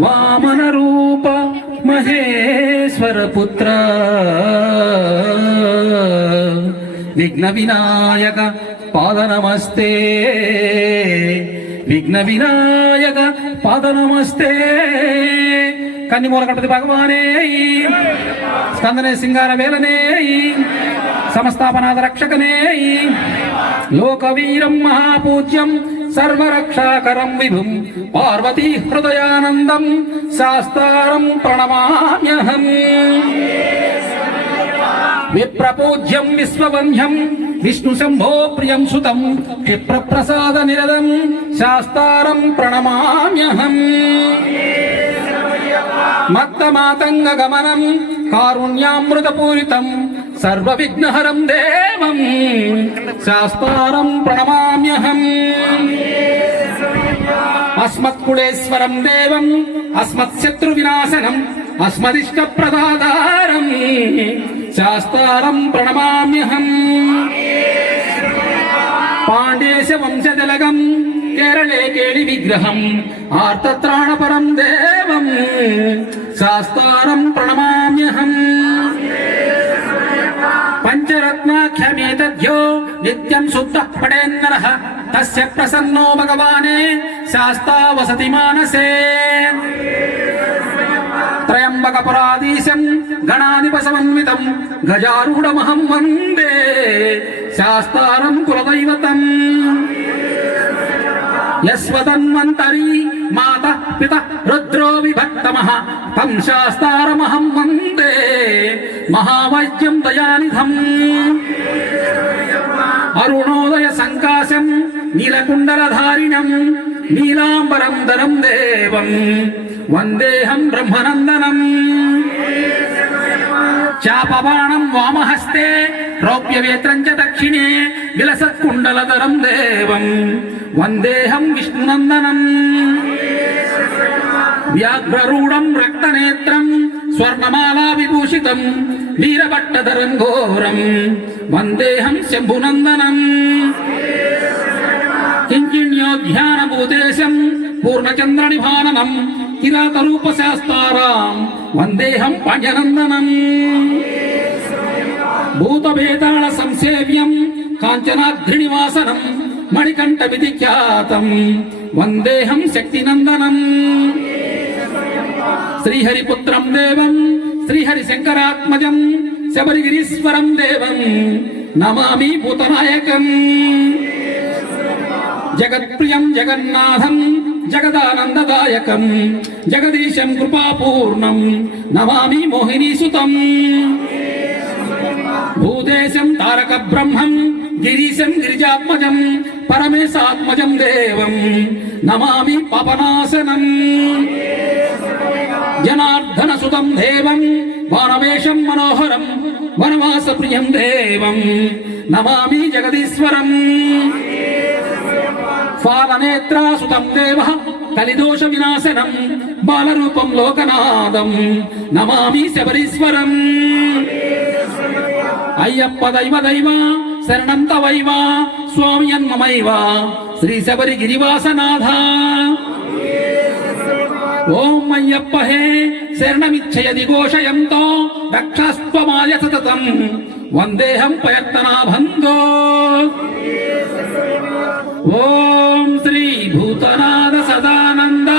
వామన రూప మహేశ్వర పుత్ర. విఘ్న వినాయక పాద నమస్తే. విఘ్న వినాయక పాద నమస్తే. కన్నిమూల గణపతి భగవానే. స్కందనే సింగార వేలనే. సమస్తాపనాథ రక్షకనే. లోకవీరం మహాపూజ్యం. సర్వరక్షాకరం విభుం పార్వతీ హృదయానందం శాస్తారం ప్రణమామ్యహం విప్రపూజ్యం విశ్వవంధ్యం విష్ణు శంభో ప్రియం సుతం క్షిప్రప్రసాద నిరదం శాస్తారం ప్రణమామ్యహం మత్తమాతంగ గమనం కారుణ్యామృతపూరితం సర్వ విఘ్నహరం దేవం శాస్తారం ప్రణమామ్యహం. అస్మత్కుడేశ్వరం దేవం అస్మత్శత్రు వినాశనం అస్మదిష్ట ప్రదాదారం శాస్తారం ప్రణమామ్యహం. పాండేశ వంశజలగం కేరళే కేళి విగ్రహం ఆర్తత్రాణపరం దేవం శాస్తారం ప్రణమామ్యహం. నిత్యం శుద్ధ పడేన్నర తస్య ప్రసన్నో భగవానే. శాస్తా వసతి మానసే. త్రయంబక పురాధీశం గణాధిప సమన్వితం గజారూఢమహం వందే. శాస్తారం కులదైవతం. యస్వతన్వంతరీ మాత పిత రుద్రో విభక్తమః. తం శాస్తారమహం వందే. మహావైద్యం దయానిధం. అరుణోదయ సంకాశం నీలకుండలధారిణం నీలాంబరం ధరం దేవం వందేహం బ్రహ్మనందనం చాపబాణం వామహస్తే రౌప్యవేత్రం చ దక్షిణే విలసత్కుండలధరం దేవం వందేహం విష్ణునందనం వ్యాఘ్రరూఢం రక్తనేత్రం స్వర్ణమాలా విభూషితం వీరభట్టధరం ఘోరం. వందేహం శంభునందనం. కింకిణ్యోధ్యానభూతేశం పూర్ణచంద్రనిభాననం కిరాతరూపశాస్తారాం వందేహం పాండ్యనందనం. భూతభేతాళ సంసేవ్యం కాంచనాద్రినివాసనం మణికంఠ విధిఖ్యాతం. వందేహం శక్తినందనం. శ్రీహరిపుత్రం దేవం శ్రీహరి శంకరాత్మజం శబరిగిరీశ్వరం దేవం నమామి భూతనాయకం. జగత్ప్రియం జగన్నాథం జగదానందదాయకం జగదీశం కృపాపూర్ణం నమామి మోహినీసుతం. భూదేశం తారక బ్రహ్మం గిరీశం గిరిజాత్మజం పరమేశాత్మజం దేవం నమామి పవనాశనం జనార్దన సుతం దేవం వానవేషం మనోహరం వనవాస ప్రియం దేవం. నమామి జగదీశ్వరం. ఫాలనేత్రాసుతం దేవ కలిదోష వినాశనం బాలరూపం లోకనాదం నమామి శబరీశ్వరం. అయ్యప్ప దైవ దైవ శరణం తవైవ స్వామి అన్మమైవ శ్రీ శబరి గిరివాసనాథ. ఓం అయ్యప్ప హే శరణమిచ్చయది ఘోషయంతో రక్షాస్త్వమాయ సతతం వందేహం ప్రయత్నాబంధో ఓం శ్రీ భూతనాథ సదానంద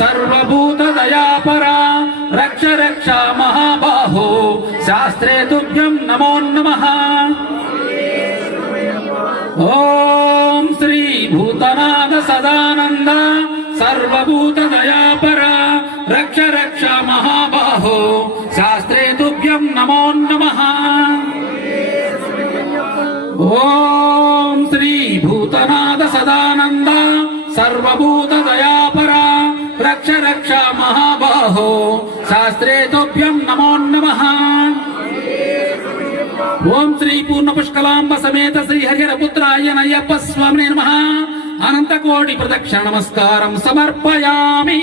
సర్వభూత దయాపరా రక్ష రక్ష మహాబాహో శాస్త్రే తుభ్యం నమో నమ. ఓం శ్రీ భూతనాథ సదానంద సర్వభూత దయాపరా రక్ష రక్ష మహాబాహో శాస్త్రే తుభ్యం నమో నమ ఓం శ్రీ భూతనాథ సదానంద సర్వభూత దయాపరా రక్ష రక్ష మహాబాహో శాస్త్రే తుభ్యం నమో నమ ఓం శ్రీ పూర్ణ పుష్కలాంబ సమేత శ్రీ హరిహర పుత్రాయ నయ్యప్ప స్వామి నమ అనంత కోటి ప్రదక్షిణ నమస్కారం సమర్పయామి.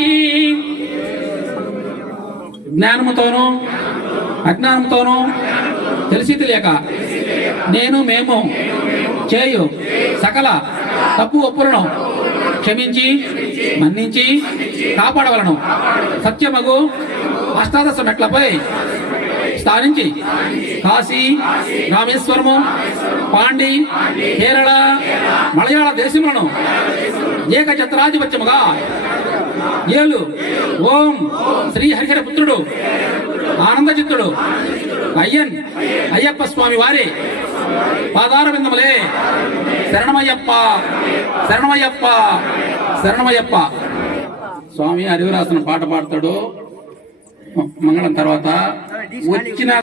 జ్ఞానముతోనూ అజ్ఞానంతోనూ తెలిసి తెలియక నేను మేము చేయు సకల తప్పు ఒప్పులను క్షమించి మన్నించి కాపాడవలను. సత్యమగు అష్టాదశ మెట్లపై స్థానించి కాశీ రామేశ్వరము పాండి కేరళ మలయాళ దేశములను ఏకఛత్రాధిపత్యముగా ఏలు ఓం శ్రీ హరిహర పుత్రుడు ఆనందచిత్తుడు అయ్యన్ అయ్యప్ప స్వామి వారి పాదార బిందములే శరణమయ్యప్ప శరణమయ్యప్ప శరణమయ్యప్ప. స్వామి హరివరాసన పాట పాడతాడు. మంగళం తర్వాత this we cannot